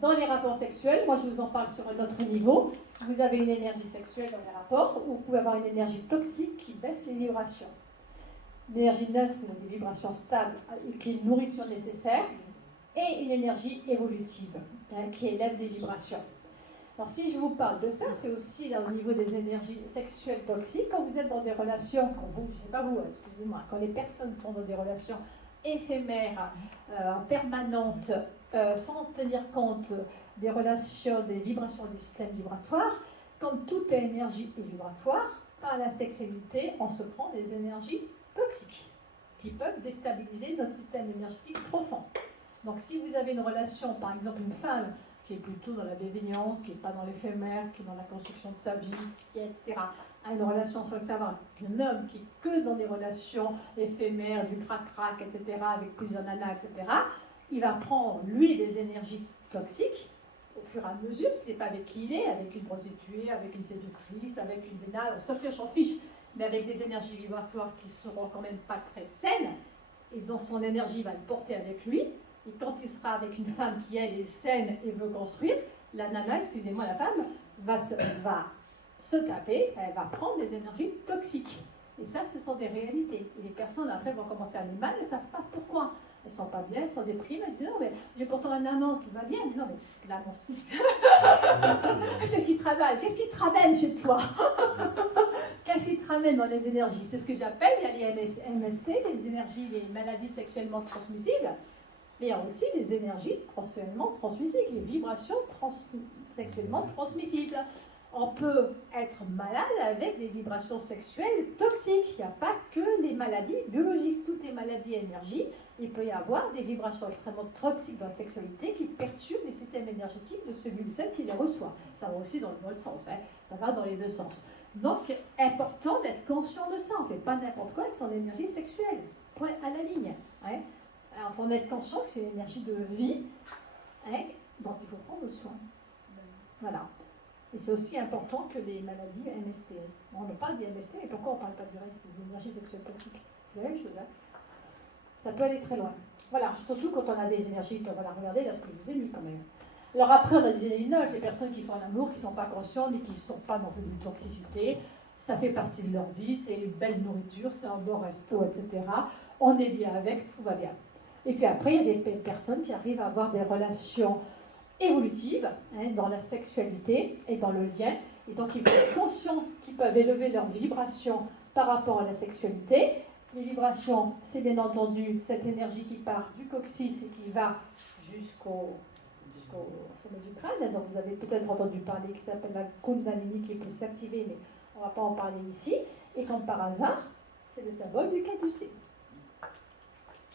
dans les rapports sexuels, moi je vous en parle sur un autre niveau, vous avez une énergie sexuelle dans les rapports, ou vous pouvez avoir une énergie toxique qui baisse les vibrations. L'énergie neutre, vous avez des vibrations stables, qui est une nourriture nécessaire, et une énergie évolutive, qui élève les vibrations. Alors si je vous parle de ça, c'est aussi là au niveau des énergies sexuelles toxiques, quand vous êtes dans des relations, quand vous, je ne sais pas vous, excusez-moi, quand les personnes sont dans des relations éphémères, permanentes, sans tenir compte des relations, des vibrations des systèmes vibratoires, comme toute énergie est vibratoire, par la sexualité, on se prend des énergies toxiques qui peuvent déstabiliser notre système énergétique profond. Donc si vous avez une relation, par exemple une femme qui est plutôt dans la bienveillance, qui n'est pas dans l'éphémère, qui est dans la construction de sa vie, etc., a une relation sans le savoir, un homme qui est que dans des relations éphémères, du crac-crac, etc., avec plusieurs nanas, etc., il va prendre, lui, des énergies toxiques au fur et à mesure, parce que ce n'est pas avec qui il est, avec une prostituée, avec une séductrice, avec une vénale, sauf que j'en fiche, mais avec des énergies vibratoires qui ne seront quand même pas très saines, et dont son énergie va le porter avec lui. Et quand il sera avec une femme qui, elle, est saine et veut construire, la nana, excusez-moi, la femme, va se taper, elle va prendre des énergies toxiques. Et ça, ce sont des réalités. Et les personnes, après, vont commencer à aller mal, elles ne savent pas pourquoi. Elles ne sont pas bien, elles sont déprimées, elles disent non, mais j'ai pourtant un amant, tout va bien. Non, mais là, qu'est-ce qui te ramène? Qu'est-ce qui te ramène chez toi? Qu'est-ce qui te ramène dans les énergies? C'est ce que j'appelle, il y a les MST, les énergies, les maladies sexuellement transmissibles. Mais il y a aussi les énergies sexuellement transmissibles, les vibrations sexuellement transmissibles. On peut être malade avec des vibrations sexuelles toxiques. Il n'y a pas que les maladies biologiques. Toutes les maladies énergie, il peut y avoir des vibrations extrêmement toxiques dans la sexualité qui perturbent les systèmes énergétiques de celui ou celle qui les reçoit. Ça va aussi dans le bon sens, hein. Ça va dans les deux sens. Donc, important d'être conscient de ça. On ne fait pas n'importe quoi avec son énergie sexuelle. Point à la ligne. Hein. Alors, il faut en être conscient que c'est une énergie de vie, hein, dont il faut prendre soin. Voilà. Et c'est aussi important que les maladies MST. On parle des MST, mais pourquoi on ne parle pas du reste des énergies sexuelles toxiques? C'est la même chose. Hein. Ça peut aller très loin. Voilà, surtout quand on a des énergies, voilà, regardez là ce que je vous ai mis quand même. Alors après, on a des énergies neutres, les personnes qui font l'amour, qui ne sont pas conscientes et qui ne sont pas dans une toxicité. Ça fait partie de leur vie, c'est une belle nourriture, c'est un bon resto, etc. On est bien avec, tout va bien. Et puis après, il y a des personnes qui arrivent à avoir des relations évolutives, hein, dans la sexualité et dans le lien. Et donc, ils sont conscients qu'ils peuvent élever leurs vibrations par rapport à la sexualité. Les vibrations, c'est bien entendu cette énergie qui part du coccyx et qui va jusqu'au sommet du crâne. Donc, vous avez peut-être entendu parler qui s'appelle la Kundalini qui peut s'activer, mais on ne va pas en parler ici. Et comme par hasard, c'est le symbole du caducée.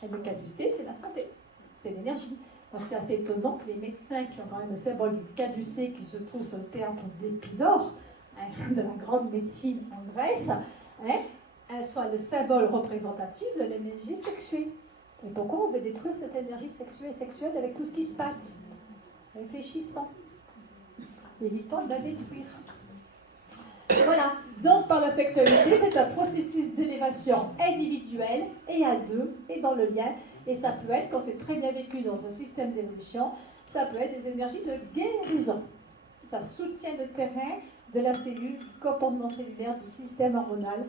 Et le caducée, c'est la santé, c'est l'énergie. Donc c'est assez étonnant que les médecins qui ont quand même le symbole du caducée qui se trouve sur le théâtre d'Épidore, hein, de la grande médecine en Grèce, hein, soit le symbole représentatif de l'énergie sexuée. Et pourquoi on veut détruire cette énergie sexuelle avec tout ce qui se passe? Réfléchissons. Évitons de la détruire. Voilà, donc par la sexualité, c'est un processus d'élévation individuelle et à deux, et dans le lien, et ça peut être, quand c'est très bien vécu dans un système d'évolution, ça peut être des énergies de guérison. Ça soutient le terrain de la cellule, du comportement cellulaire, du système hormonal,